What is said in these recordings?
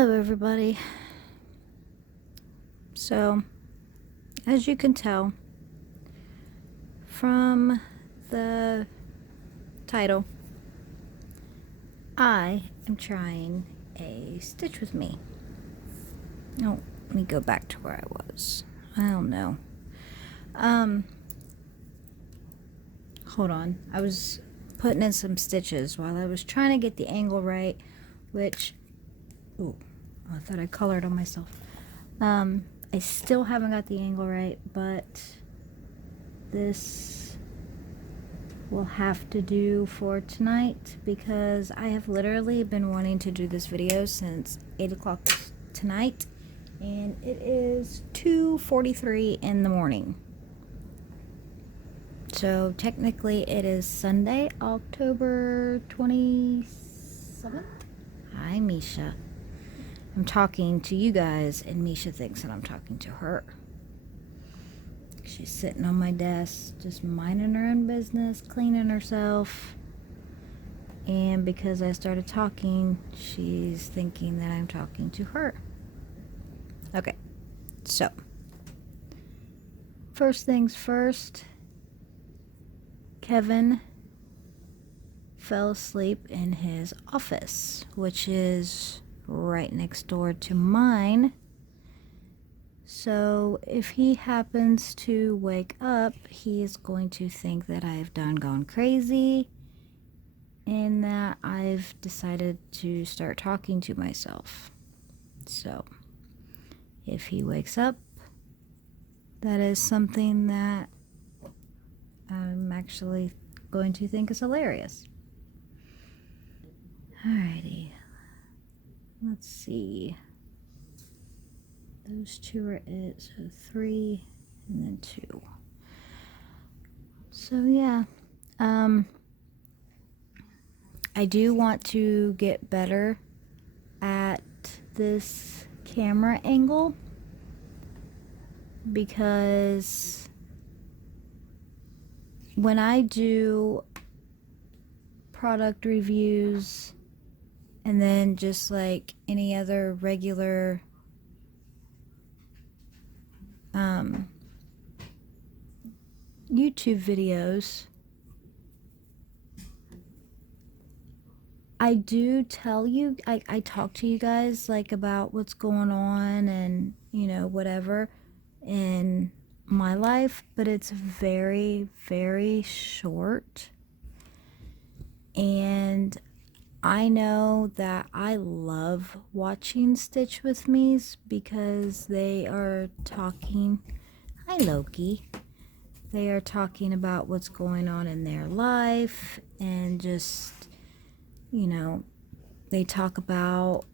Hello everybody. So, as you can tell from the title, I am trying a stitch with me. Oh, let me go back to where I was. I don't know. Hold on. I was putting in some stitches while I was trying to get the angle right, which, oh, I thought I colored on myself. I still haven't got the angle right, but this will have to do for tonight because I have literally been wanting to do this video since 8 o'clock tonight, and it is 2:43 in the morning. So technically it is Sunday, October 27th. Hi, Misha. I'm talking to you guys, and Misha thinks that I'm talking to her. She's sitting on my desk, just minding her own business, cleaning herself. And because I started talking, she's thinking that I'm talking to her. Okay, so first things first, Kevin fell asleep in his office, which is right next door to mine. So if he happens to wake up, he is going to think that I've gone crazy and that I've decided to start talking to myself. So if he wakes up, that is something that I'm actually going to think is hilarious. Alrighty, let's see. Those two are it, so 3 and then 2. So yeah, I do want to get better at this camera angle because when I do product reviews and then just like any other regular YouTube videos, I do tell you, I talk to you guys like about what's going on and, you know, whatever in my life, but it's very, very short. And I know that I love watching Stitch With Me's because they are talking, hi Loki, they are talking about what's going on in their life and just, you know, they talk about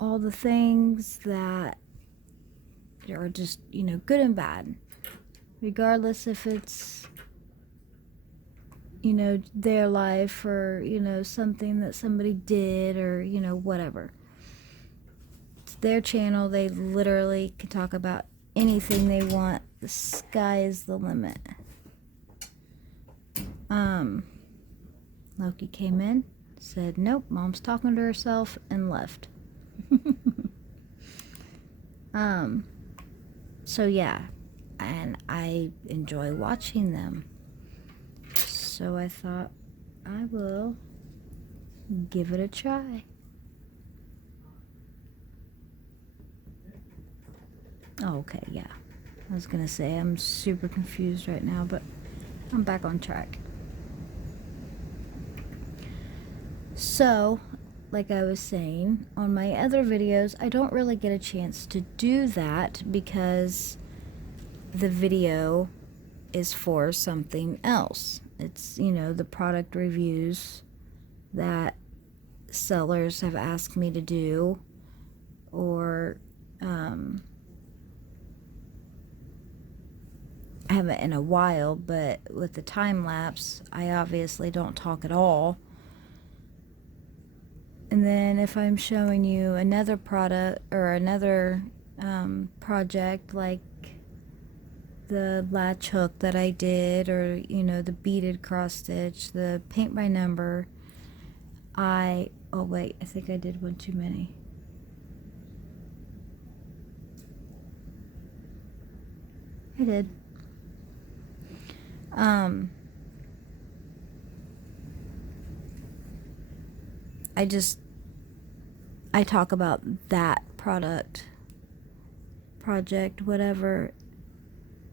all the things that are just, you know, good and bad, regardless if it's, you know, their life or, you know, something that somebody did or, you know, whatever. It's their channel. They literally can talk about anything they want. The sky is the limit. Loki came in, said, nope, mom's talking to herself, and left. So yeah, and I enjoy watching them. So I thought I will give it a try. Oh, okay, yeah. I was gonna say I'm super confused right now, but I'm back on track. So, like I was saying, on my other videos, I don't really get a chance to do that because the video is for something else. It's, you know, the product reviews that sellers have asked me to do, or I haven't in a while, but with the time lapse, I obviously don't talk at all. And then if I'm showing you another product or another project like the latch hook that I did, or, you know, the beaded cross stitch, the paint by number, oh wait, I think I did one too many. I did. I talk about that project, whatever,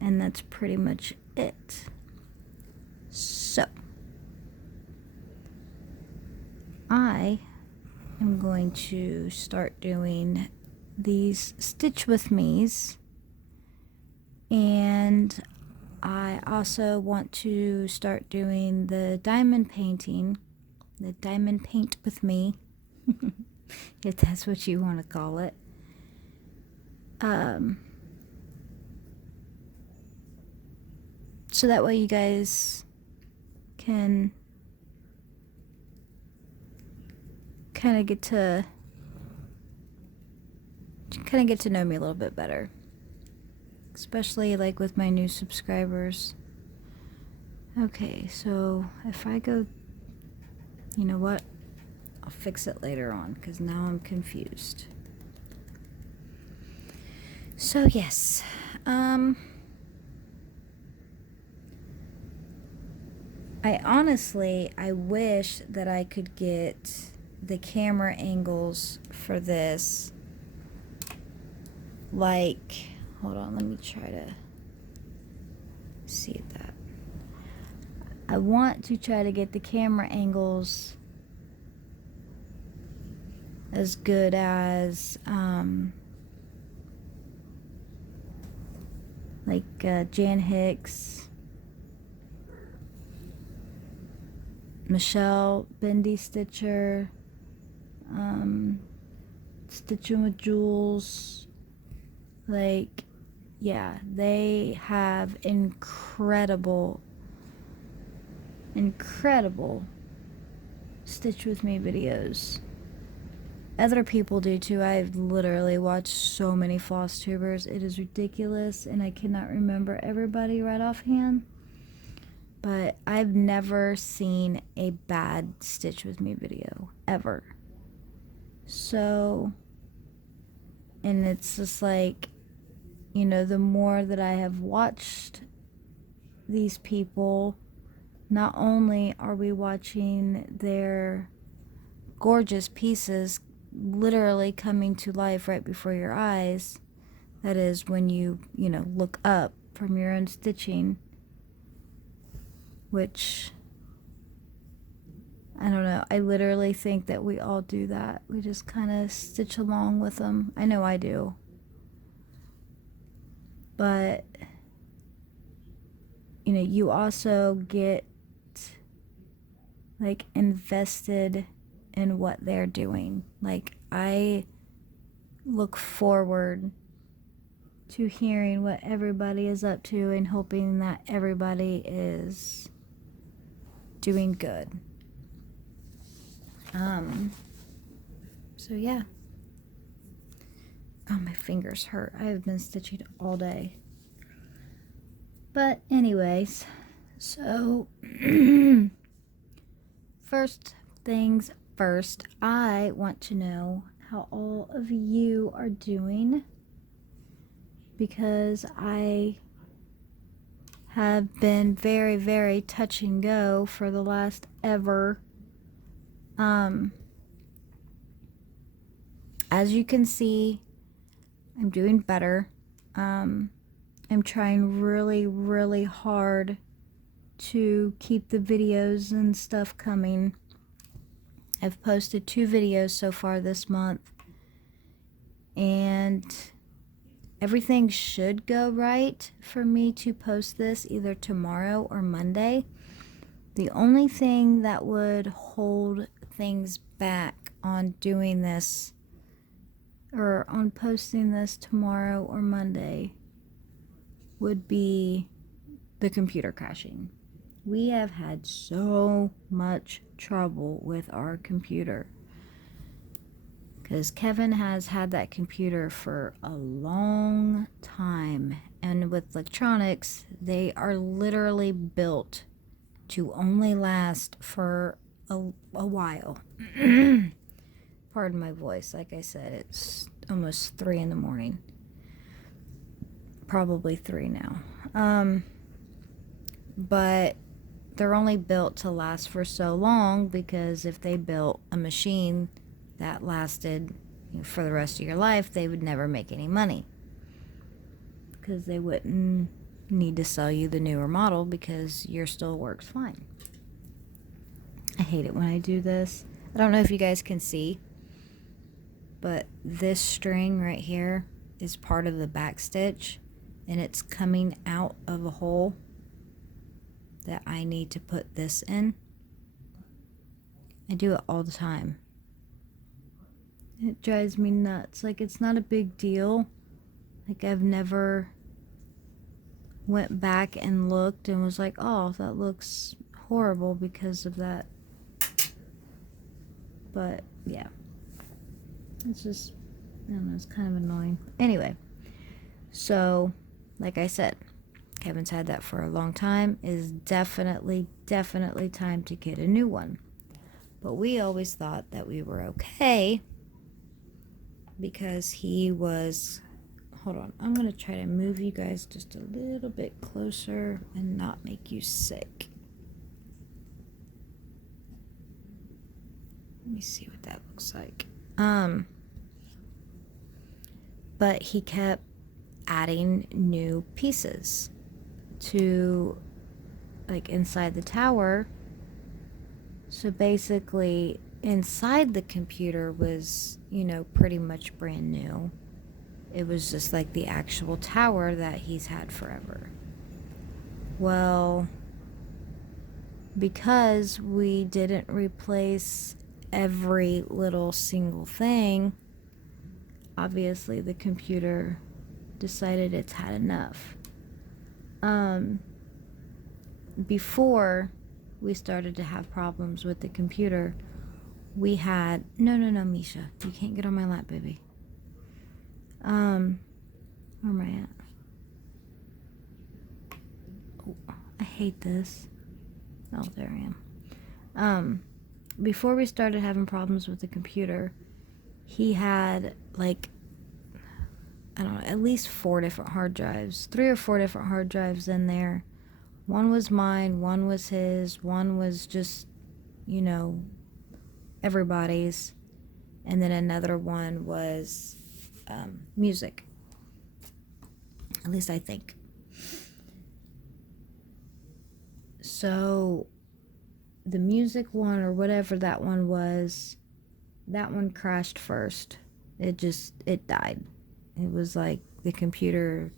and that's pretty much it. So, I am going to start doing these Stitch With Me's, and I also want to start doing the diamond painting, the diamond paint with me, if that's what you want to call it. So that way you guys can kind of get to know me a little bit better, especially like with my new subscribers. Okay, so if I go, you know what, I'll fix it later on because now I'm confused. So yes, I wish that I could get the camera angles for this, like, hold on, let me try to see that. I want to try to get the camera angles as good as like Jan Hicks, Michelle Bendy Stitcher, Stitching with Jules. Like, yeah, they have incredible Stitch With Me videos. Other people do too. I've literally watched so many FlossTubers. It is ridiculous, and I cannot remember everybody right offhand. But I've never seen a bad Stitch With Me video, ever. So, and it's just like, you know, the more that I have watched these people, not only are we watching their gorgeous pieces literally coming to life right before your eyes, that is when you know, look up from your own stitching, which, I don't know, I literally think that we all do that. We just kind of stitch along with them. I know I do. But, you know, you also get like invested in what they're doing. Like, I look forward to hearing what everybody is up to and hoping that everybody is doing good. So yeah. Oh, my fingers hurt. I have been stitching all day. But anyways, so first things first, I want to know how all of you are doing, because I have been very, very touch and go for the last ever. As you can see, I'm doing better. I'm trying really, really hard to keep the videos and stuff coming. I've posted 2 videos so far this month, and everything should go right for me to post this either tomorrow or Monday. The only thing that would hold things back on doing this, or on posting this tomorrow or Monday, would be the computer crashing. We have had so much trouble with our computer, because Kevin has had that computer for a long time, and with electronics, they are literally built to only last for a while. Pardon my voice. Like I said, it's almost 3 in the morning. probably 3 now. But they're only built to last for so long, because if they built a machine that lasted for the rest of your life, they would never make any money, because they wouldn't need to sell you the newer model because yours still works fine. I hate it when I do this. I don't know if you guys can see, but this string right here is part of the back stitch, and it's coming out of a hole that I need to put this in. I do it all the time. It drives me nuts. Like, it's not a big deal. Like, I've never went back and looked and was like, oh, that looks horrible because of that. But yeah, it's just, I don't know, it's kind of annoying. Anyway, so like I said, Kevin's had that for a long time. It is definitely time to get a new one. But we always thought that we were okay because he was, hold on, I'm going to try to move you guys just a little bit closer and not make you sick. Let me see what that looks like. But he kept adding new pieces to, like, inside the tower. So basically, inside the computer was, you know, pretty much brand new. It was just like the actual tower that he's had forever. Well, because we didn't replace every little single thing, obviously the computer decided it's had enough. Before we started to have problems with the computer, we had, no, Misha, you can't get on my lap, baby. Where am I at? Oh, I hate this. Oh, there I am. Before we started having problems with the computer, he had, like, I don't know, at least 4 different hard drives, 3 or 4 different hard drives in there. One was mine, one was his, one was just, you know, everybody's, and then another one was music. At least I think. So the music one, or whatever that one was, that one crashed first. It died. It was like the computer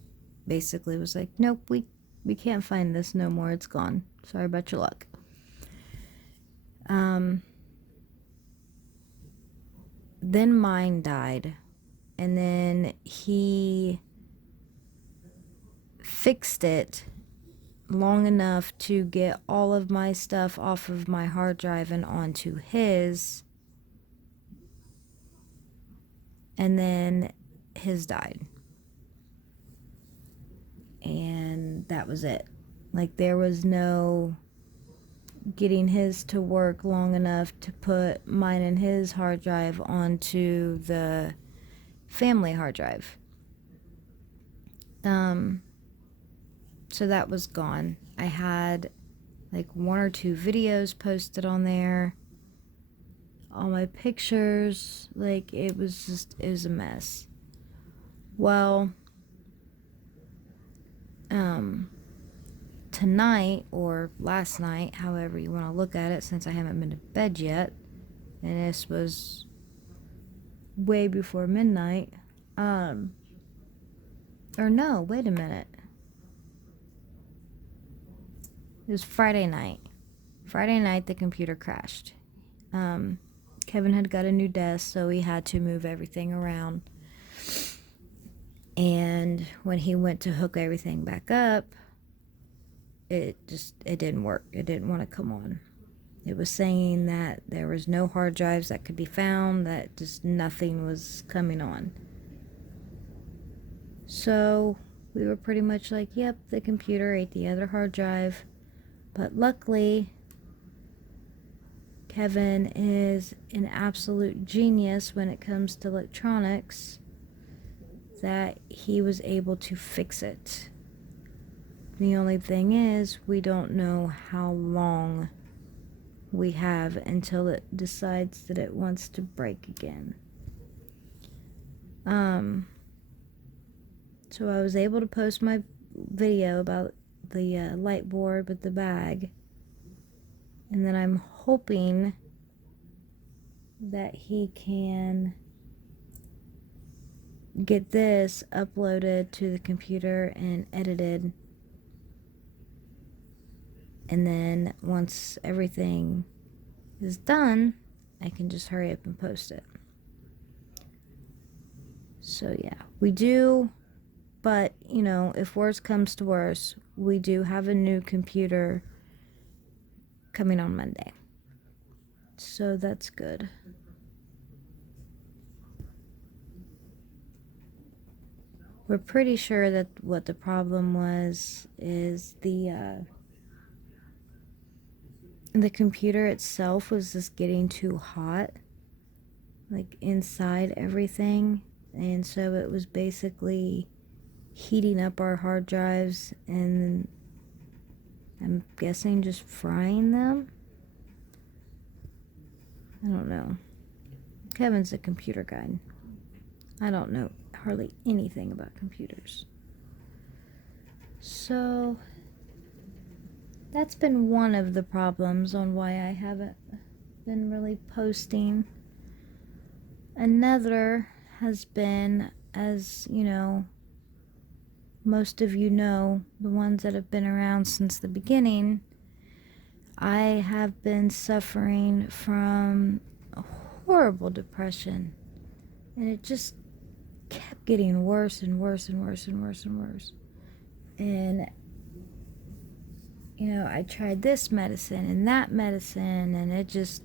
basically was like, nope, we can't find this no more. It's gone. Sorry about your luck. Then mine died, and then he fixed it long enough to get all of my stuff off of my hard drive and onto his, and then his died, and that was it. Like, there was no getting his to work long enough to put mine and his hard drive onto the family hard drive. So that was gone. I had like 1 or 2 videos posted on there, all my pictures, like, it was a mess. Well, tonight, or last night, however you want to look at it, since I haven't been to bed yet, and this was way before midnight, or no, wait a minute. It was Friday night. Friday night, the computer crashed. Kevin had got a new desk, so he had to move everything around. And when he went to hook everything back up, it didn't work. It didn't want to come on. It was saying that there was no hard drives that could be found, that just nothing was coming on. So we were pretty much like, yep, the computer ate the other hard drive. But luckily, Kevin is an absolute genius when it comes to electronics. that he was able to fix it. The only thing is, we don't know how long we have until it decides that it wants to break again. So I was able to post my video about the light board with the bag, and then I'm hoping that he can get this uploaded to the computer and edited, and then once everything is done, I can just hurry up and post it. So yeah, we do, but you know, if worse comes to worse, we do have a new computer coming on Monday, so that's good. We're pretty sure that what the problem was is the computer itself was just getting too hot, like inside everything, and so it was basically heating up our hard drives, and I'm guessing just frying them. I don't know. Kevin's a computer guy. I don't know hardly anything about computers. So that's been one of the problems on why I haven't been really posting. Another has been, as you know, most of you know, the ones that have been around since the beginning, I have been suffering from a horrible depression, and it just kept getting worse and worse and worse and worse and worse. And you know, I tried this medicine and that medicine, and it just,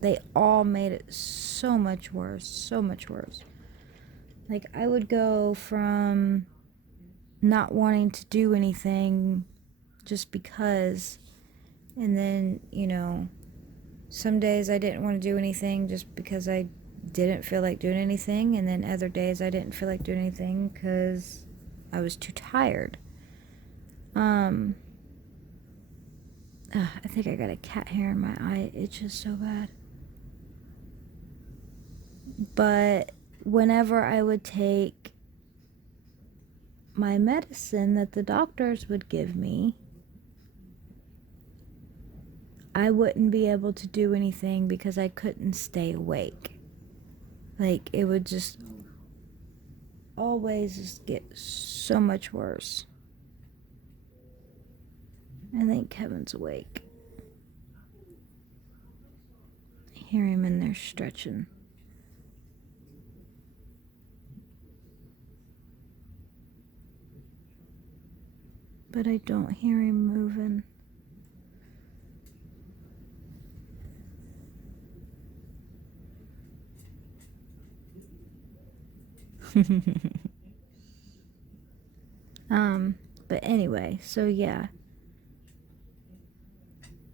they all made it so much worse, so much worse. Like, I would go from not wanting to do anything just because, and then, you know, some days I didn't want to do anything just because I didn't feel like doing anything, and then other days I didn't feel like doing anything because I was too tired. I think I got a cat hair in my eye. It itches so bad. But whenever I would take my medicine that the doctors would give me, I wouldn't be able to do anything because I couldn't stay awake. Like, it would just always just get so much worse. I think Kevin's awake. I hear him in there stretching. But I don't hear him moving. But anyway, so yeah.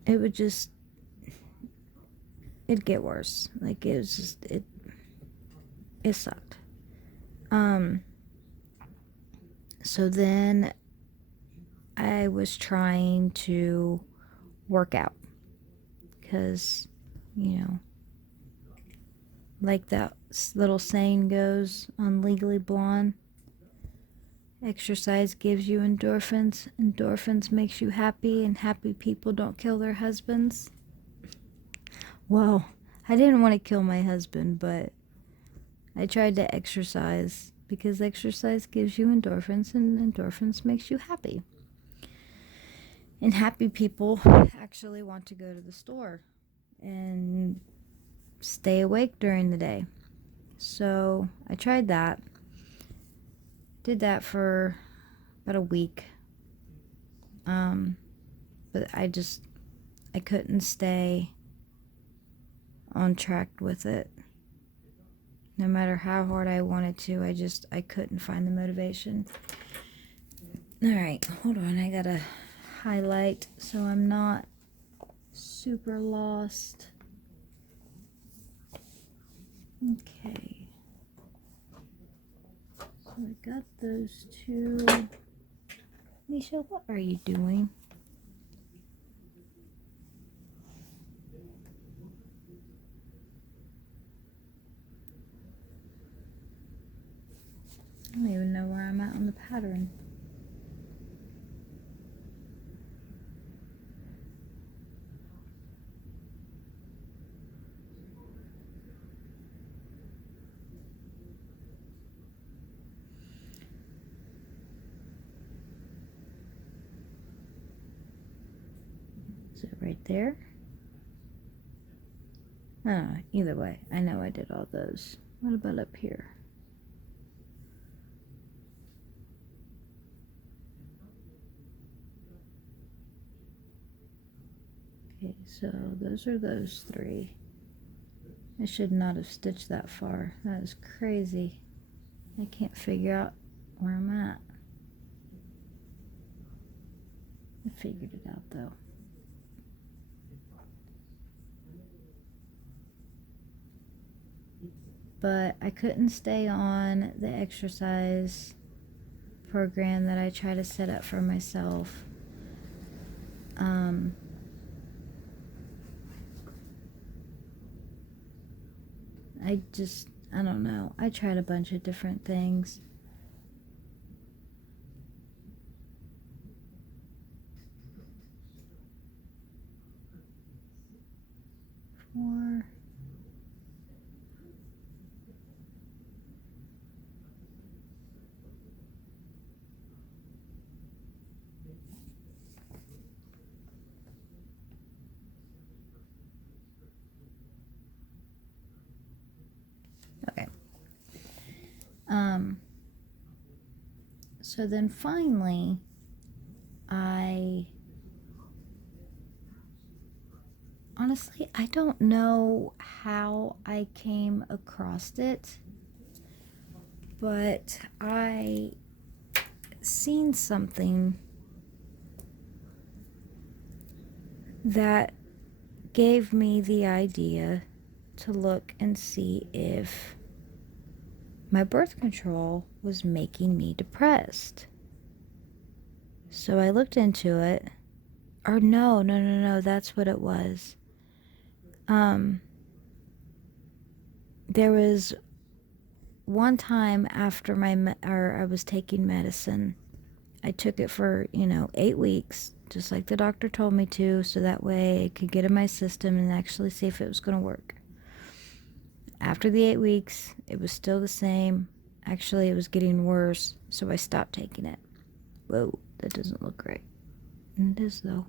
It would just, it'd get worse. Like, it was just, it sucked. So then I was trying to work out because, you know, like that little saying goes on Legally Blonde, exercise gives you endorphins, endorphins makes you happy, and happy people don't kill their husbands. Well, I didn't want to kill my husband, but I tried to exercise because exercise gives you endorphins, and endorphins makes you happy. And happy people actually want to go to the store and stay awake during the day. So I tried that. Did that for about a week. But I couldn't stay on track with it. No matter how hard I wanted to, I couldn't find the motivation. Alright, hold on, I gotta highlight so I'm not super lost. Okay. I got those two. Misha, what are you doing? I don't even know where I'm at on the pattern. Is it right there? Oh, either way, I know I did all those. What about up here? Okay, so those are those three. I should not have stitched that far. That is crazy. I can't figure out where I'm at. I figured it out though. But I couldn't stay on the exercise program that I try to set up for myself. I don't know. I tried a bunch of different things. Four. Okay. So then finally, honestly, I don't know how I came across it, but I seen something that gave me the idea to look and see if my birth control was making me depressed. So I looked into it. Or no, that's what it was. There was one time after I was taking medicine. I took it for, 8 weeks, just like the doctor told me to, so that way I could get in my system and actually see if it was going to work. After the 8 weeks, it was still the same. Actually, it was getting worse, so I stopped taking it. Whoa, that doesn't look right. It is, though.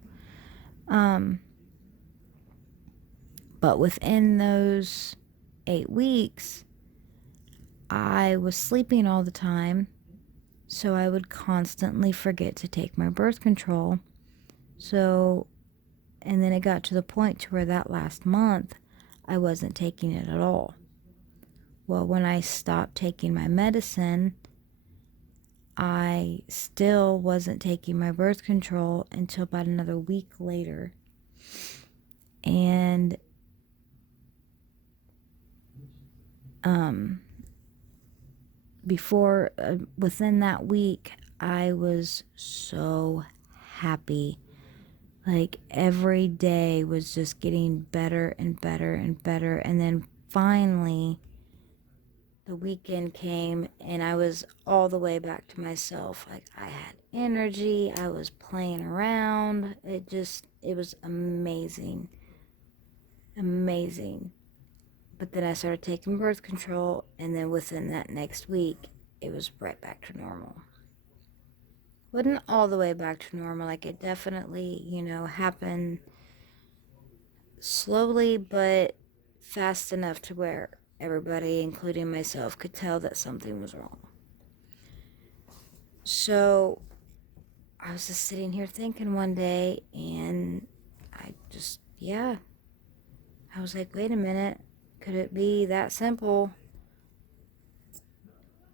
But within those 8 weeks, I was sleeping all the time, so I would constantly forget to take my birth control. So, and then it got to the point to where that last month, I wasn't taking it at all. Well, when I stopped taking my medicine, I still wasn't taking my birth control until about another week later. And within that week, I was so happy. Like every day was just getting better and better and better. And then finally, the weekend came and I was all the way back to myself. Like I had energy, I was playing around. It was amazing. Amazing. But then I started taking birth control, and then within that next week, it was right back to normal. Wasn't all the way back to normal. Like it definitely, happened slowly, but fast enough to where everybody, including myself, could tell that something was wrong. So I was just sitting here thinking one day, and I was like, wait a minute, could it be that simple?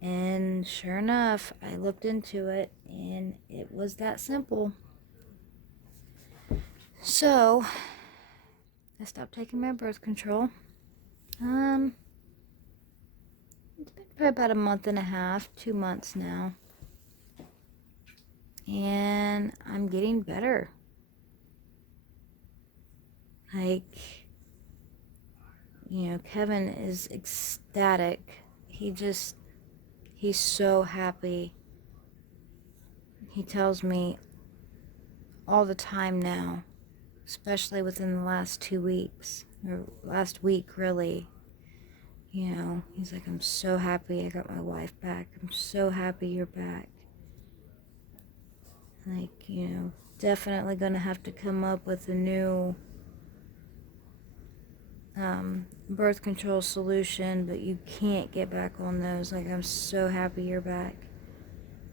And sure enough, I looked into it, and it was that simple. So I stopped taking my birth control. It's been probably about a month and a half, 2 months now. And I'm getting better. Like, Kevin is ecstatic. He's so happy. He tells me all the time now, especially within the last 2 weeks, or last week, really. He's like, I'm so happy I got my wife back. I'm so happy you're back. Like, definitely gonna have to come up with a new birth control solution, but you can't get back on those. Like, I'm so happy you're back.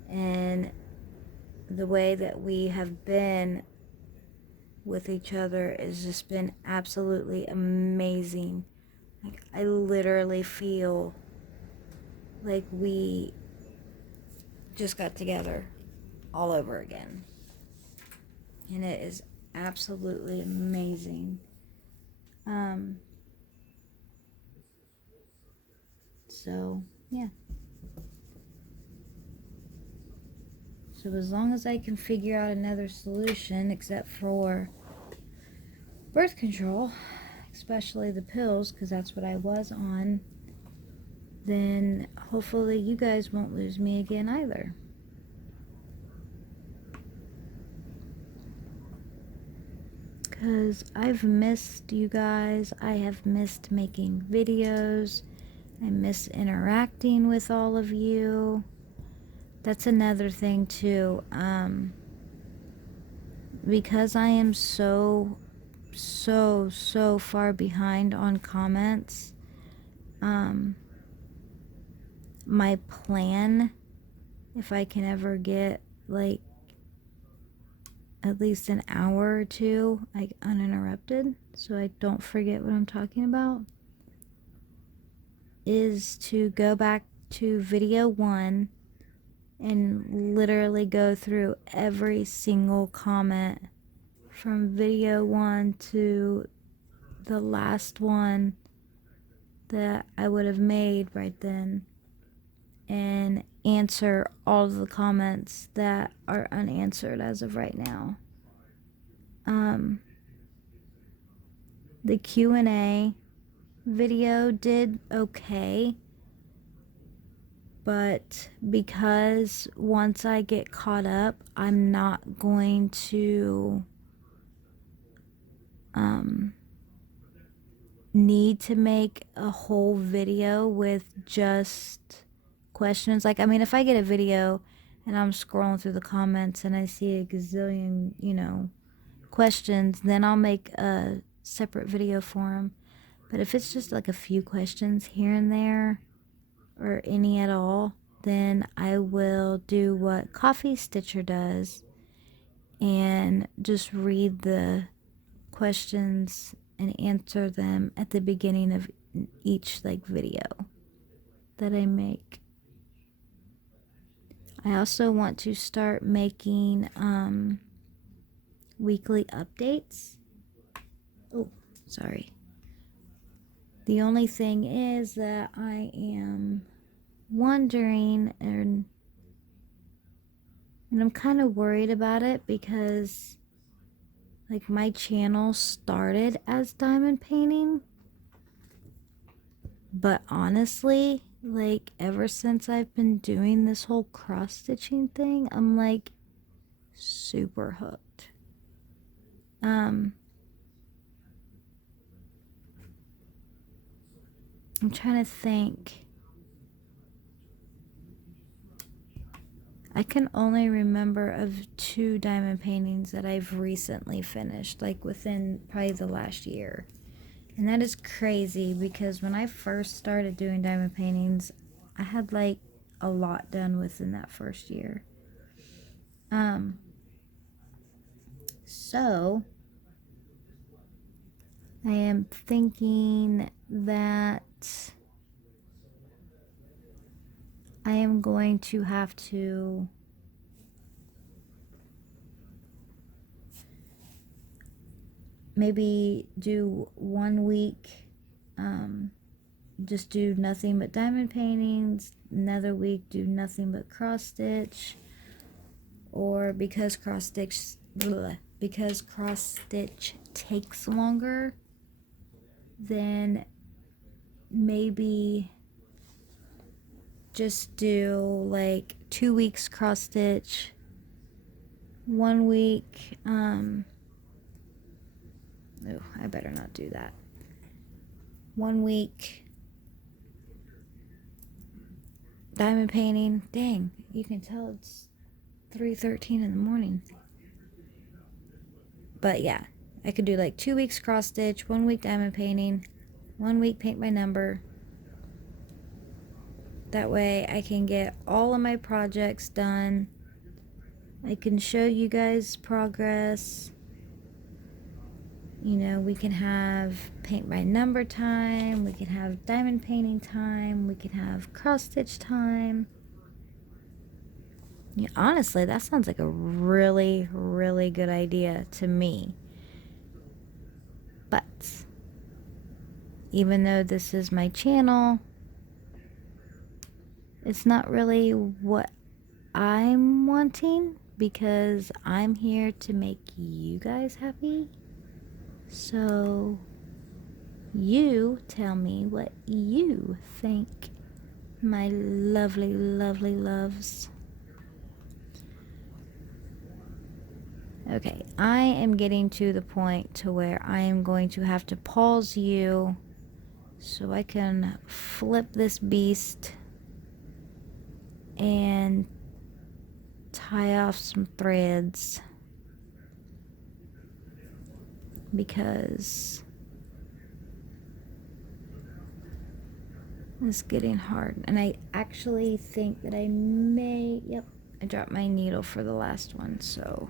And the way that we have been with each other has just been absolutely amazing. Like, I literally feel like we just got together all over again. And it is absolutely amazing. So, yeah. So as long as I can figure out another solution, except for birth control, especially the pills, because that's what I was on, then hopefully you guys won't lose me again either. Because I've missed you guys. I have missed making videos. I miss interacting with all of you. That's another thing too. Because I am so far behind on comments, my plan, if I can ever get like at least an hour or two like uninterrupted so I don't forget what I'm talking about, is to go back to video 1 and literally go through every single comment from video 1 to the last one that I would have made right then, and answer all of the comments that are unanswered as of right now. The Q&A video did okay, but because once I get caught up, I'm not going to need to make a whole video with just questions. Like, I mean, if I get a video and I'm scrolling through the comments and I see a gazillion, questions, then I'll make a separate video for them. But if it's just like a few questions here and there, or any at all, then I will do what Coffee Stitcher does and just read the questions and answer them at the beginning of each like video that I make. I also want to start making weekly updates. Oh, sorry. The only thing is that I am wondering, and I'm kind of worried about it, because like my channel started as diamond painting, but honestly, like ever since I've been doing this whole cross stitching thing, I'm like super hooked. I'm trying to think. I can only remember of 2 diamond paintings that I've recently finished, like within probably the last year. And that is crazy, because when I first started doing diamond paintings, I had like a lot done within that first year. So I am thinking that I am going to have to maybe do 1 week just do nothing but diamond paintings. Another week do nothing but cross stitch. Or because cross stitch takes longer, then maybe just do like 2 weeks cross stitch, 1 week oh, I better not do that. 1 week diamond painting. Dang, you can tell it's 3:13 in the morning. But yeah, I could do like 2 weeks cross stitch, 1 week diamond painting, 1 week paint by number. That way I can get all of my projects done. I can show you guys progress. You know, we can have paint by number time, we can have diamond painting time, we can have cross stitch time. Yeah, honestly, that sounds like a really, really good idea to me. But even though this is my channel, it's not really what I'm wanting, because I'm here to make you guys happy. So you tell me what you think, my lovely, lovely loves. Okay, I am getting to the point to where I am going to have to pause you so I can flip this beast and tie off some threads, because it's getting hard. And I actually think that I may, yep, I dropped my needle for the last one, so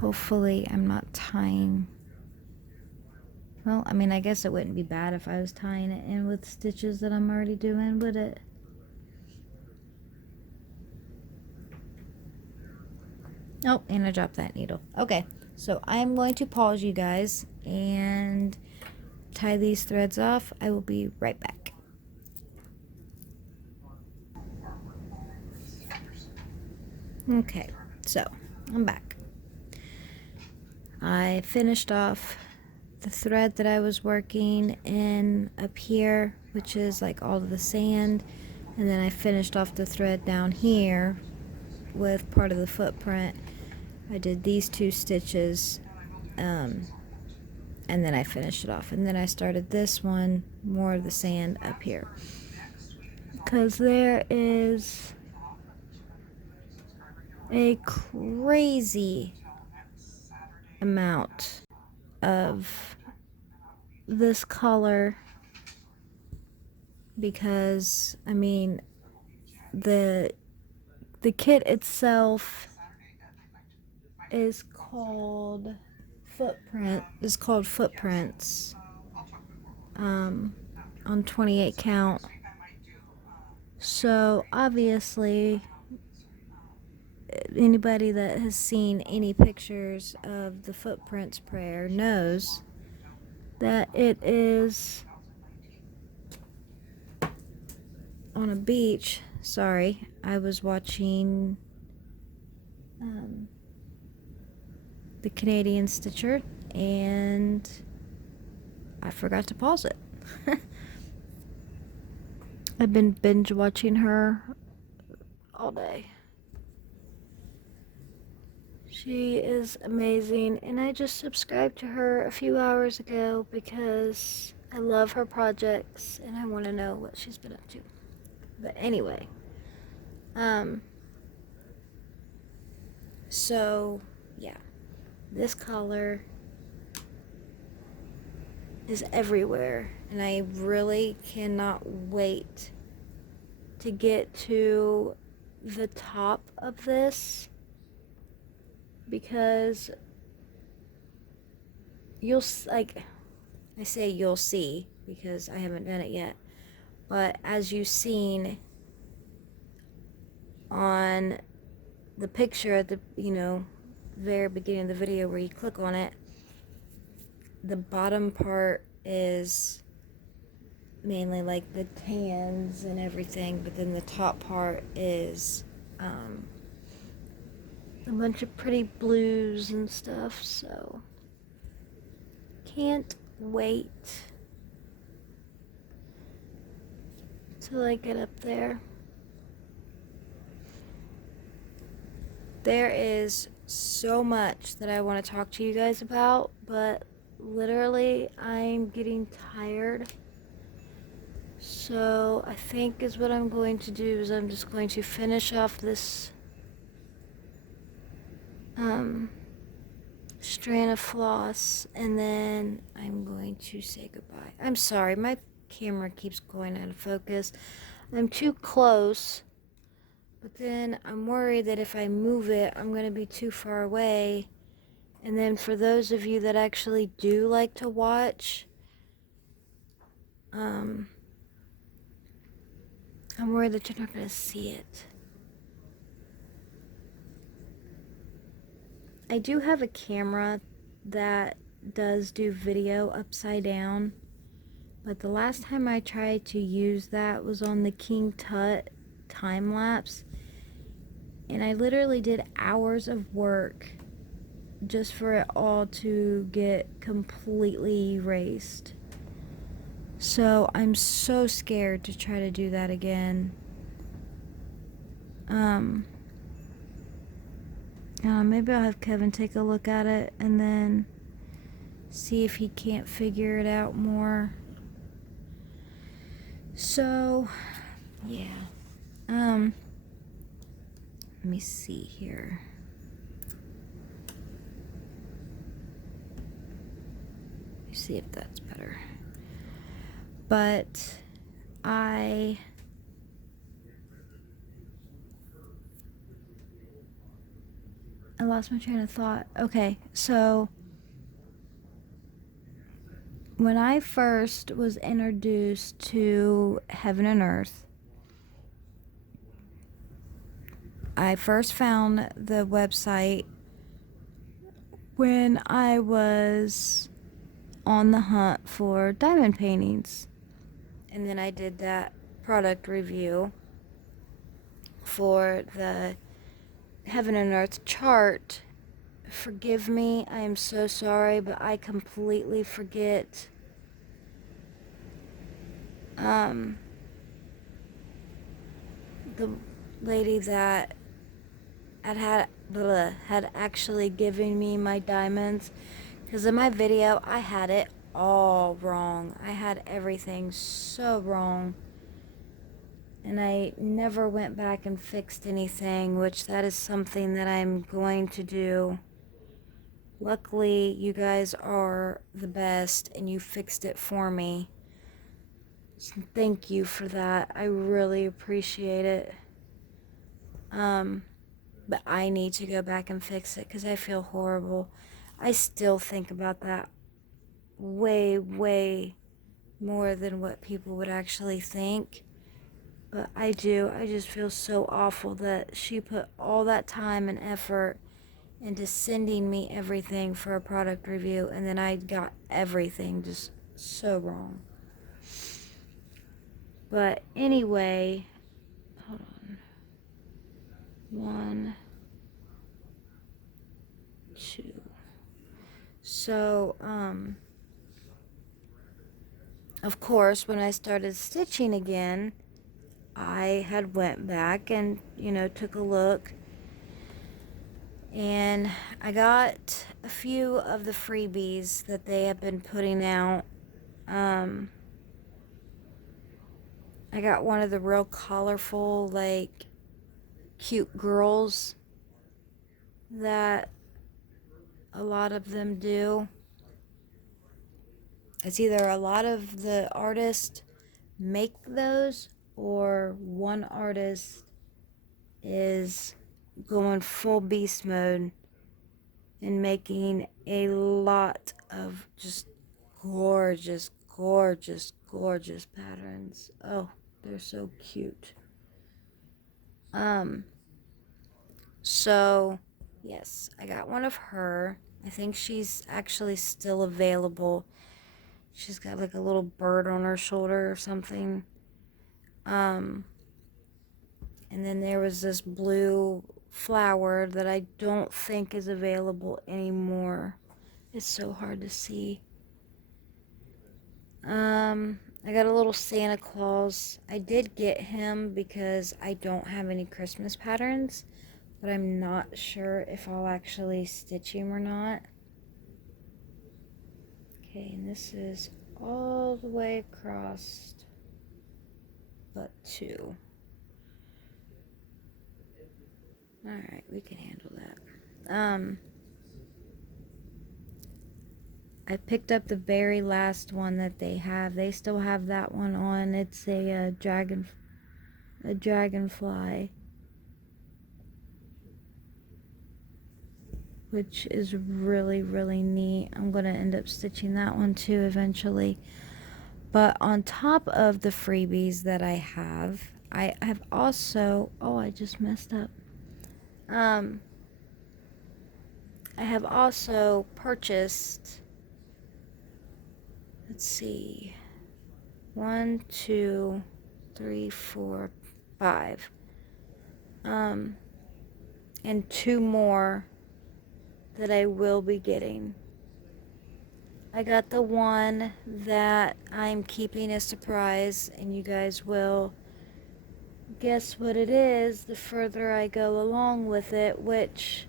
hopefully I'm not tying. Well, I mean, I guess it wouldn't be bad if I was tying it in with stitches that I'm already doing, would it? Oh, and I dropped that needle. Okay, so I'm going to pause you guys and tie these threads off. I will be right back. Okay, so I'm back. I finished off the thread that I was working in up here, which is like all of the sand, and then I finished off the thread down here with part of the footprint. I did these 2 stitches, and then I finished it off, and then I started this one, more of the sand up here, because there is a crazy amount of this color, because I mean the kit itself is called Footprints on 28 count. So obviously anybody that has seen any pictures of the Footprints prayer knows that it is on a beach. Sorry, I was watching the Canadian Stitcher and I forgot to pause it. I've been binge watching her all day. She is amazing, and I just subscribed to her a few hours ago because I love her projects and I want to know what she's been up to. But anyway, so yeah, this color is everywhere, and I really cannot wait to get to the top of this, because you'll, like, I say you'll see because I haven't done it yet, but as you've seen on the picture at the, you know, very beginning of the video where you click on it, the bottom part is mainly like the tans and everything, but then the top part is a bunch of pretty blues and stuff, so can't wait till I get up there. There is so much that I want to talk to you guys about, but literally I'm getting tired. So I think is what I'm going to do is I'm just going to finish off this strand of floss, and then I'm going to say goodbye. I'm sorry, my camera keeps going out of focus. I'm too close, but then I'm worried that if I move it, I'm going to be too far away. And then for those of you that actually do like to watch, I'm worried that you're not going to see it. I do have a camera that does do video upside down, but the last time I tried to use that was on the King Tut time lapse, and I literally did hours of work just for it all to get completely erased. So I'm so scared to try to do that again. Maybe I'll have Kevin take a look at it and then see if he can't figure it out more. So, yeah. Let me see here. Let me see if that's better. But I lost my train of thought. Okay, so when I first was introduced to Heaven and Earth, I first found the website when I was on the hunt for diamond paintings. And then I did that product review for the Heaven and Earth chart. Forgive me, I am so sorry, but I completely forget the lady that had actually given me my diamonds, because in my video I had it all wrong. I had everything so wrong, and I never went back and fixed anything, which that is something that I'm going to do. Luckily, you guys are the best and you fixed it for me. So thank you for that. I really appreciate it. But I need to go back and fix it because I feel horrible. I still think about that way, way more than what people would actually think. But I do. I just feel so awful that she put all that time and effort into sending me everything for a product review, and then I got everything just so wrong. But anyway, hold on. 1, 2. So, of course, when I started stitching again, I had went back and, took a look. And I got a few of the freebies that they have been putting out. I got one of the real colorful, like, cute girls that a lot of them do. It's either a lot of the artists make those, or one artist is going full beast mode and making a lot of just gorgeous, gorgeous, gorgeous patterns. Oh, they're so cute. So yes, I got one of her. I think she's actually still available. She's got like a little bird on her shoulder or something. And then there was this blue flower that I don't think is available anymore. It's so hard to see. I got a little Santa Claus. I did get him because I don't have any Christmas patterns, but I'm not sure if I'll actually stitch him or not. Okay, and this is all the way across but 2. Alright, we can handle that. I picked up the very last one that they have. They still have that one on. It's a dragonfly, which is really, really neat. I'm going to end up stitching that one too eventually. But on top of the freebies that I have also, oh, I just messed up. I have also purchased, let's see, 1, 2, 3, 4, 5. And 2 more that I will be getting. I got the one that I'm keeping a surprise, and you guys will guess what it is the further I go along with it, which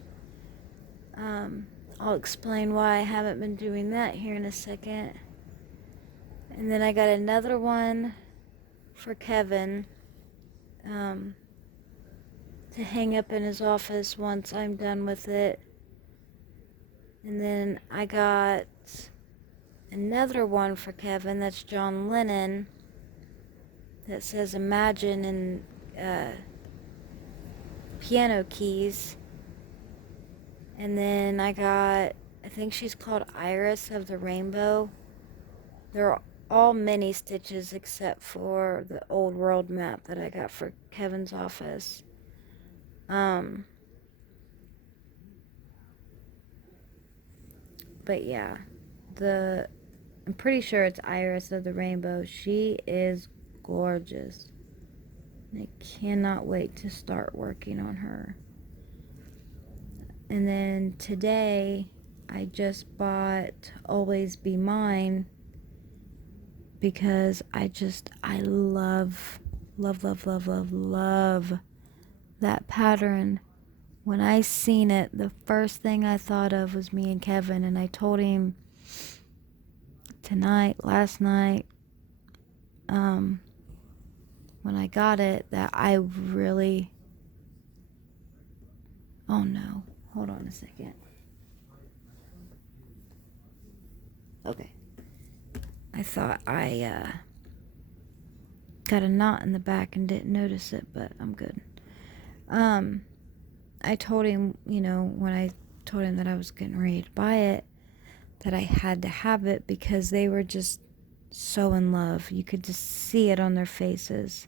I'll explain why I haven't been doing that here in a second. And then I got another one for Kevin to hang up in his office once I'm done with it. And then I got another one for Kevin that's John Lennon that says Imagine in piano keys. And then I got, I think she's called Iris of the Rainbow. They're all mini stitches except for the old world map that I got for Kevin's office. But yeah, I'm pretty sure it's Iris of the Rainbow. She is gorgeous. I cannot wait to start working on her. And then today I just bought Always Be Mine because I love that pattern. When I seen it, the first thing I thought of was me and Kevin, and I told him last night, when I got it, that I really, oh no, hold on a second. Okay. I thought I got a knot in the back and didn't notice it, but I'm good. I told him, when I told him that I was getting ready to buy it, that I had to have it because they were just so in love. You could just see it on their faces.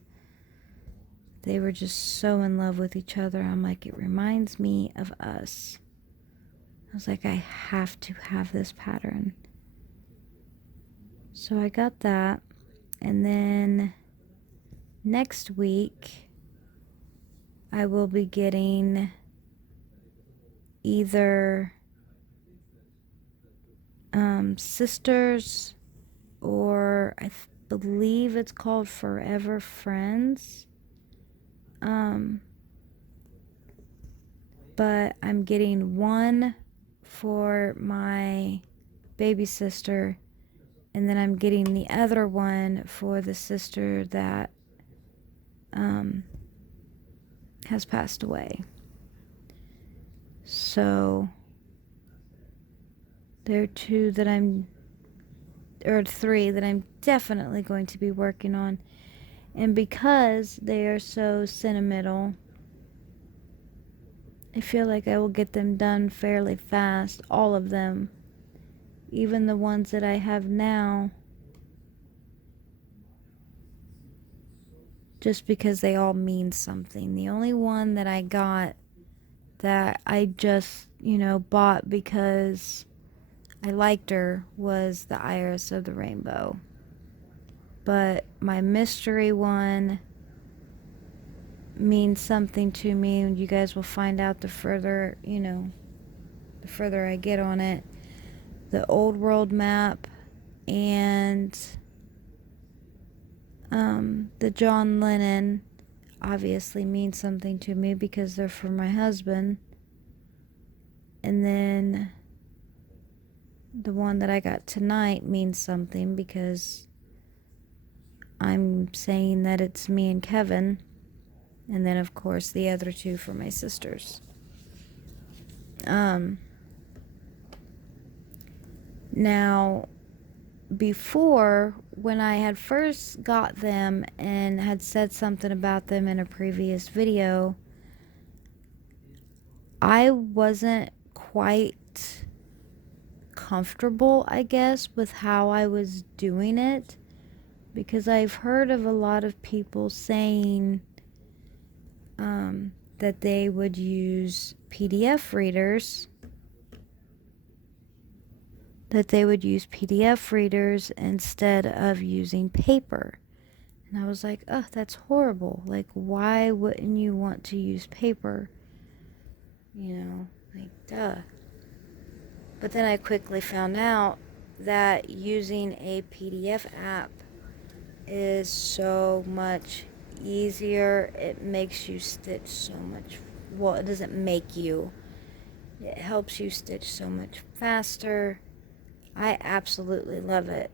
They were just so in love with each other. I'm like, it reminds me of us. I was like, I have to have this pattern. So I got that. And then next week, I will be getting either Sisters, or I believe it's called Forever Friends. But I'm getting one for my baby sister, and then I'm getting the other one for the sister that has passed away. So there are 3 that I'm definitely going to be working on. And because they are so sentimental, I feel like I will get them done fairly fast, all of them. Even the ones that I have now, just because they all mean something. The only one that I got that I just, bought because I liked her was the Iris of the Rainbow. But my mystery one means something to me, and you guys will find out the further, the further I get on it. The Old World map and the John Lennon obviously means something to me because they're for my husband. And then the one that I got tonight means something because I'm saying that it's me and Kevin. And then, of course, the other two for my sisters. Now, before, when I had first got them and had said something about them in a previous video, I wasn't quite comfortable, I guess, with how I was doing it, because I've heard of a lot of people saying that they would use PDF readers, instead of using paper. And I was like, oh, that's horrible. Like, why wouldn't you want to use paper? Like, duh. But then I quickly found out that using a PDF app is so much easier. It makes you stitch so much. Well, it doesn't make you. It helps you stitch so much faster. I absolutely love it.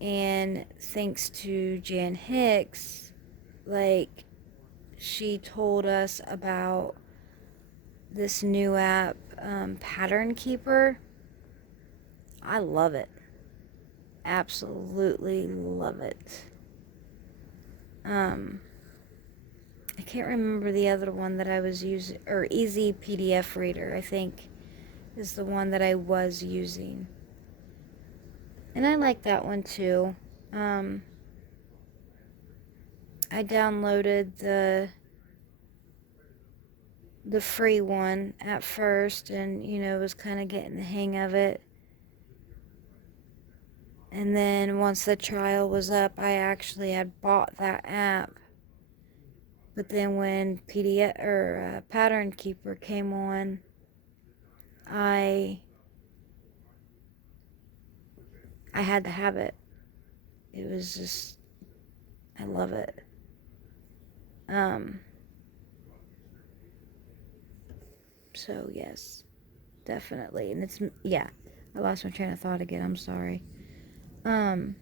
And thanks to Jan Hicks, like, she told us about this new app, Pattern Keeper. I love it. Absolutely love it. I can't remember the other one that I was using, or Easy PDF Reader, I think, is the one that I was using. And I like that one too. I downloaded the free one at first, and was kind of getting the hang of it. And then once the trial was up, I actually had bought that app. But then when PDF or Pattern Keeper came on, I had to have it. It was just, I love it. So yes, definitely. And it's, yeah, I lost my train of thought again. I'm sorry. And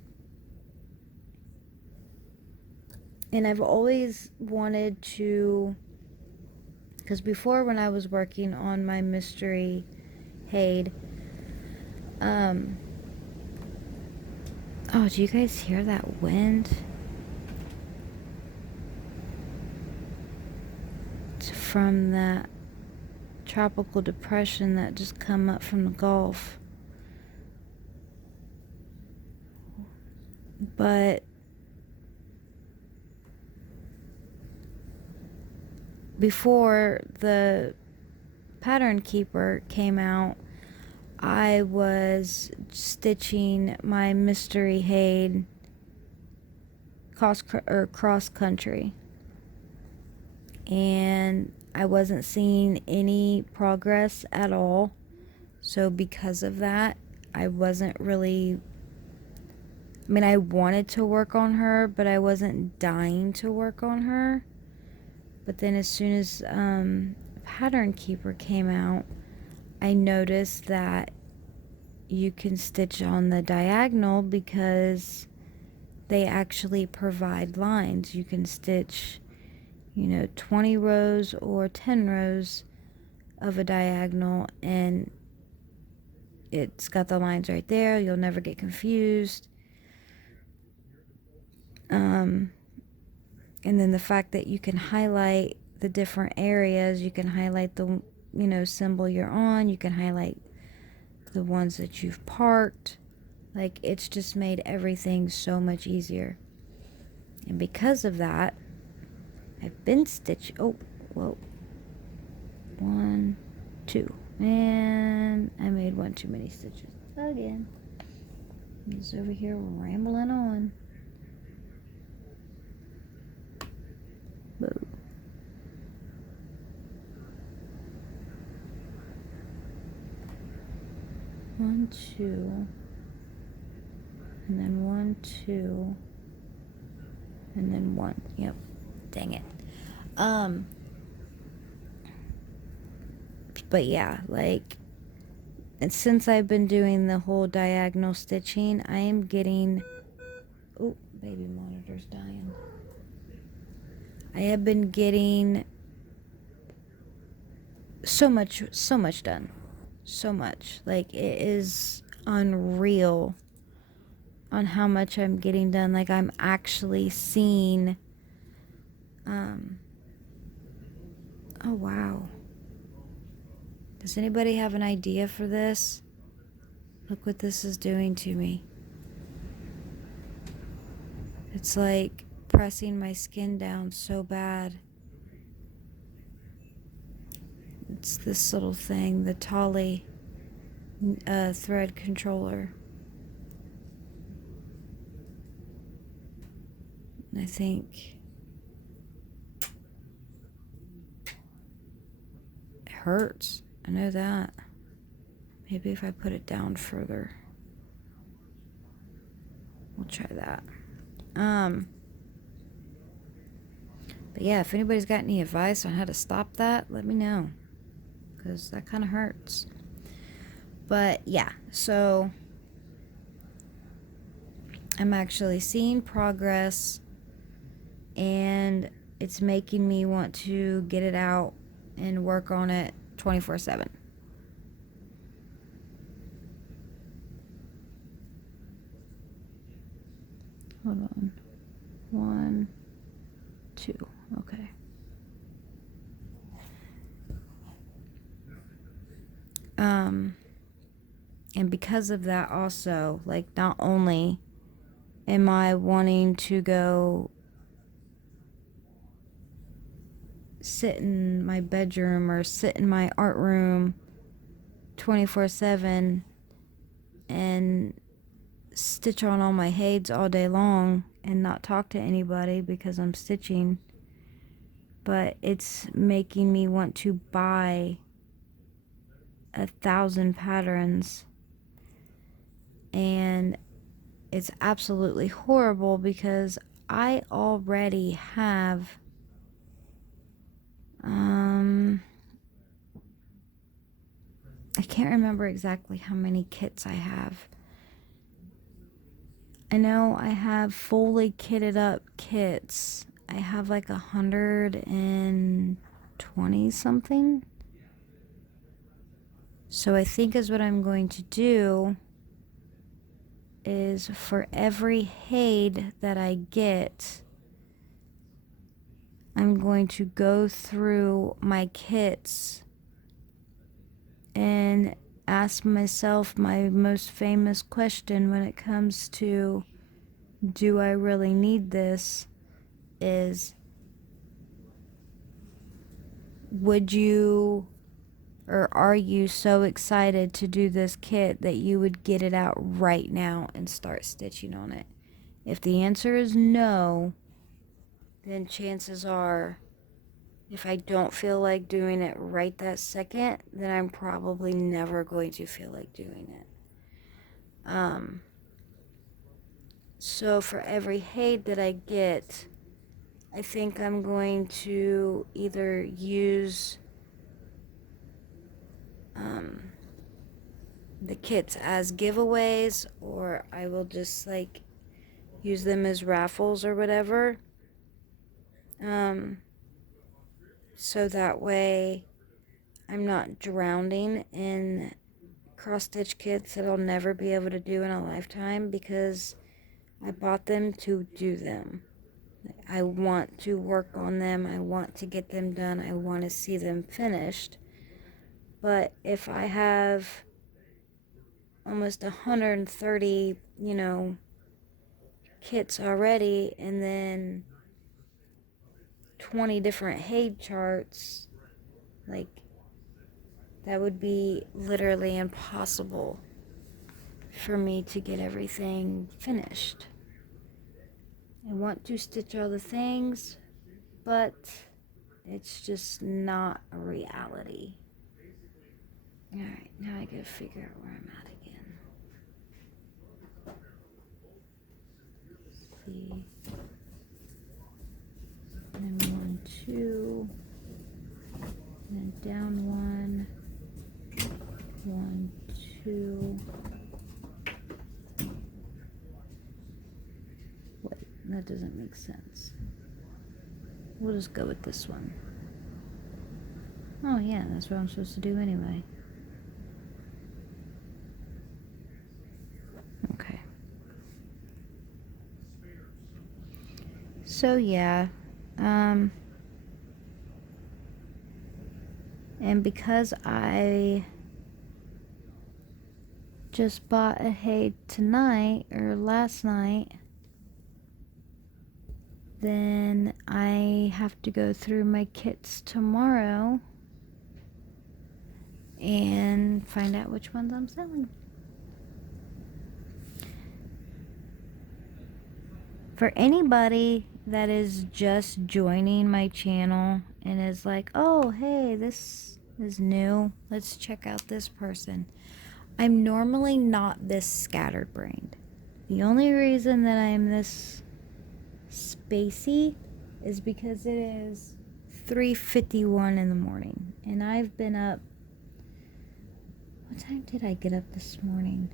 I've always wanted to, because before, when I was working on my mystery Haid, oh, do you guys hear that wind? It's from that tropical depression that just come up from the Gulf. But before the Pattern Keeper came out, I was stitching my mystery Haid cross country, and I wasn't seeing any progress at all. So because of that, I wasn't really, I wanted to work on her, but I wasn't dying to work on her. But then as soon as Pattern Keeper came out, I noticed that you can stitch on the diagonal because they actually provide lines. You can stitch, 20 rows or 10 rows of a diagonal, and it's got the lines right there. You'll never get confused. And then the fact that you can highlight the different areas, you can highlight the, symbol you're on, you can highlight the ones that you've parked. Like, it's just made everything so much easier. And because of that, I've been stitching. Oh, whoa. 1, 2. And I made 1 one too many stitches again. I'm just over here rambling on. Boo. One, two, and then 1, 2, and then 1. Yep. Dang it. But yeah, like, and since I've been doing the whole diagonal stitching, I am getting, oh, baby monitor's dying. I have been getting so much done. So much. Like, it is unreal on how much I'm getting done. Like, I'm actually seeing, oh wow. Does anybody have an idea for this? Look what this is doing to me. It's like pressing my skin down so bad. It's this little thing, the Tolly thread controller. And I think it hurts. I know that. Maybe if I put it down further. We'll try that. But yeah, if anybody's got any advice on how to stop that, let me know. Because that kind of hurts. But yeah, so I'm actually seeing progress, and it's making me want to get it out and work on it 24/7. Hold on. 1, 2. Okay. And because of that also, like, not only am I wanting to go sit in my bedroom or sit in my art room 24/7 and stitch on all my heids all day long and not talk to anybody because I'm stitching, but it's making me want to buy 1,000 patterns, and it's absolutely horrible because I already have I can't remember exactly how many kits I have. I know I have fully kitted up kits. I have like 120 something. So I think is what I'm going to do is for every Haid that I get, I'm going to go through my kits and ask myself my most famous question when it comes to, do I really need this, is, would you, or are you so excited to do this kit that you would get it out right now and start stitching on it? If the answer is no, then chances are, if I don't feel like doing it right that second, then I'm probably never going to feel like doing it. So for every Haid that I get, I think I'm going to either use the kits as giveaways, or I will just like use them as raffles or whatever. So that way I'm not drowning in cross-stitch kits that I'll never be able to do in a lifetime, because I bought them to do them. I want to work on them. I want to get them done. I want to see them finished. But if I have almost 130, kits already, and then 20 different Haid charts, like, that would be literally impossible for me to get everything finished. I want to stitch all the things, but it's just not a reality. Alright, now I gotta figure out where I'm at again. Let's see. And then 1, 2. And then down 1. 1, 2. Wait, that doesn't make sense. We'll just go with this one. Oh yeah, that's what I'm supposed to do anyway. Okay. So yeah, and because I just bought a hay tonight or last night, then I have to go through my kits tomorrow and find out which ones I'm selling. For anybody that is just joining my channel and is like, oh, hey, this is new, let's check out this person. I'm normally not this scatterbrained. The only reason that I'm this spacey is because it is 3:51 in the morning and I've been up. What time did I get up this morning?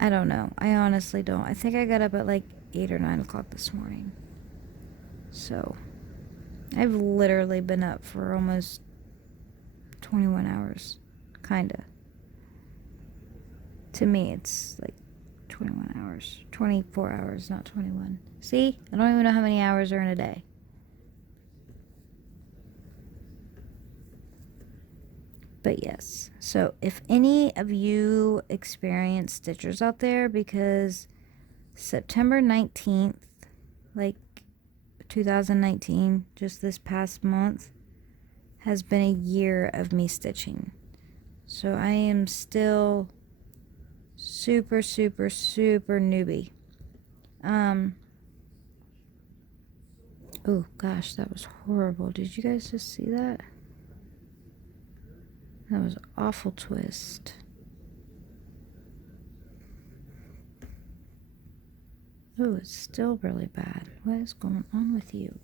I don't know. I honestly don't. I think I got up at like 8 or 9 o'clock this morning. So I've literally been up for almost 21 hours. Kinda. To me, it's like 21 hours. 24 hours, not 21. See? I don't even know how many hours are in a day. But yes, so if any of you experience stitchers out there, because September 19th, like 2019, just this past month, has been a year of me stitching. So I am still super, super, super newbie. Oh gosh, that was horrible. Did you guys just see that? That was an awful twist. Oh, it's still really bad. What is going on with you?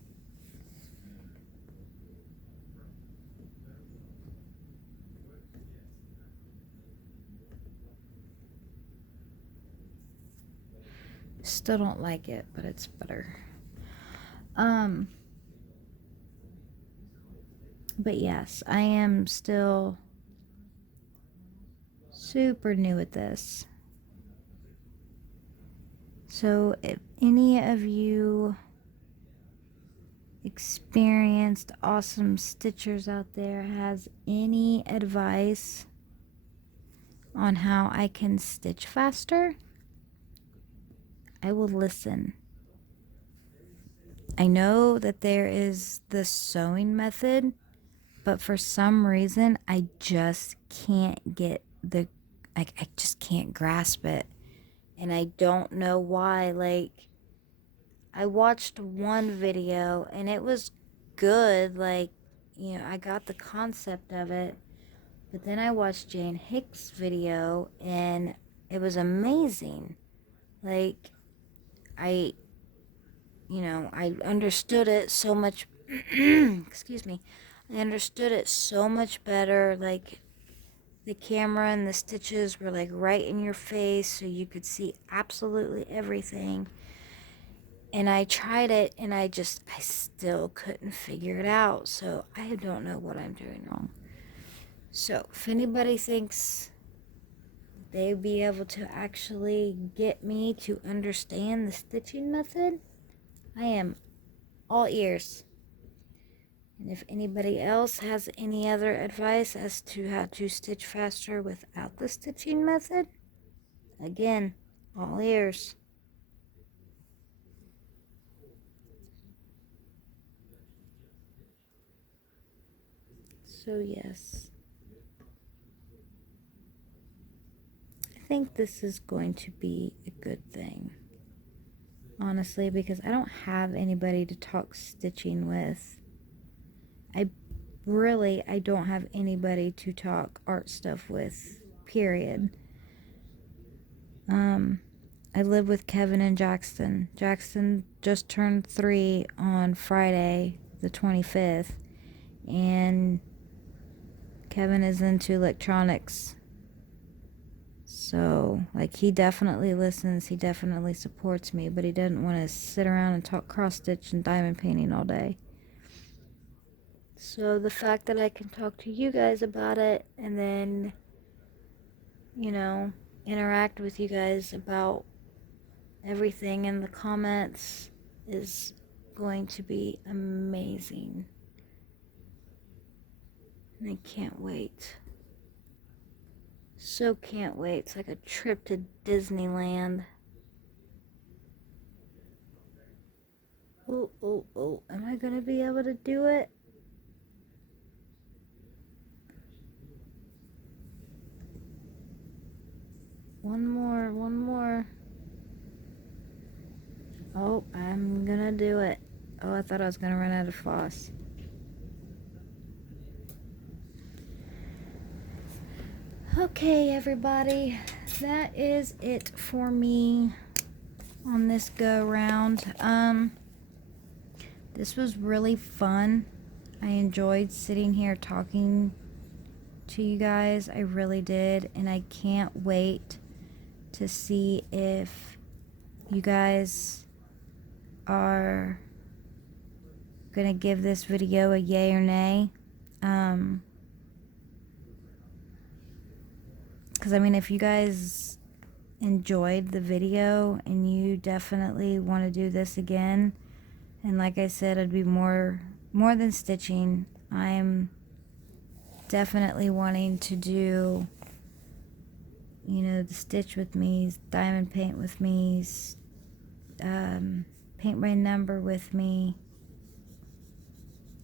Still don't like it, but it's better. But yes, I am still super new at this. So if any of you experienced awesome stitchers out there has any advice on how I can stitch faster, I will listen. I know that there is the sewing method, but for some reason I just can't get I just can't grasp it. And I don't know why. Like, I watched one video and it was good, like, you know, I got the concept of it. But then I watched Jane Hicks' video and it was amazing. Like, I I understood it so much. Excuse me. I understood it so much better. Like, the camera and the stitches were like right in your face, so you could see absolutely everything. And I tried it and I still couldn't figure it out. So I don't know what I'm doing wrong. So if anybody thinks they'd be able to actually get me to understand the stitching method, I am all ears. And if anybody else has any other advice as to how to stitch faster without the stitching method, again, all ears. So yes, I think this is going to be a good thing, honestly, because I don't have anybody to talk stitching with. I don't have anybody to talk art stuff with, period. I live with Kevin and Jackson. Jackson just turned 3 on Friday, the 25th, and Kevin is into electronics. So, like, he definitely listens, he definitely supports me, but he doesn't want to sit around and talk cross stitch and diamond painting all day. So, the fact that I can talk to you guys about it and then, you know, interact with you guys about everything in the comments is going to be amazing. And I can't wait. So can't wait. It's like a trip to Disneyland. Oh. Am I going to be able to do it? One more. Oh, I'm gonna do it. Oh, I thought I was gonna run out of floss. Okay, everybody, that is it for me on this go round. This was really fun. I enjoyed sitting here talking to you guys. I really did, and I can't wait to see if you guys are gonna give this video a yay or nay. Because I mean, if you guys enjoyed the video and you definitely want to do this again, and like I said, I'd be more than stitching. I'm definitely wanting to do, you know, the stitch with me, diamond paint with me, paint by number with me,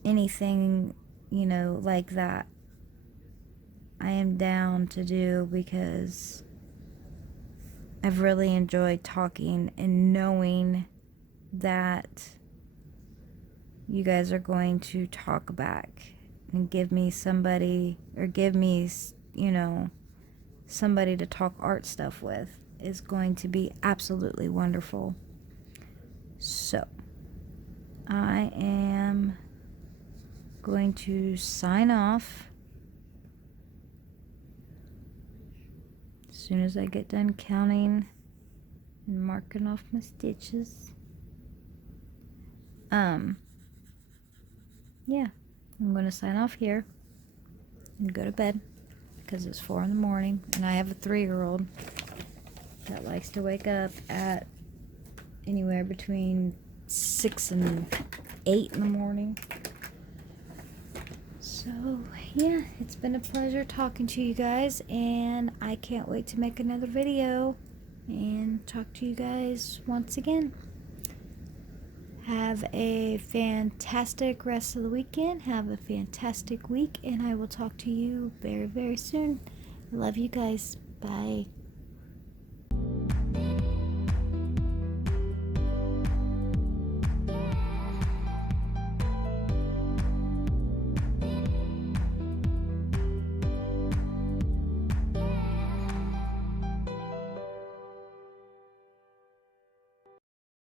anything, you know, like that. I am down to do, because I've really enjoyed talking and knowing that you guys are going to talk back and give me somebody, or give me, you know, somebody to talk art stuff with, is going to be absolutely wonderful. So, I am going to sign off as soon as I get done counting and marking off my stitches. Yeah, I'm going to sign off here and go to bed, because it's 4 in the morning, and I have a 3-year-old that likes to wake up at anywhere between 6 and 8 in the morning. So, yeah, it's been a pleasure talking to you guys, and I can't wait to make another video and talk to you guys once again. Have a fantastic rest of the weekend. Have a fantastic week, and I will talk to you very, very soon. Love you guys. Bye.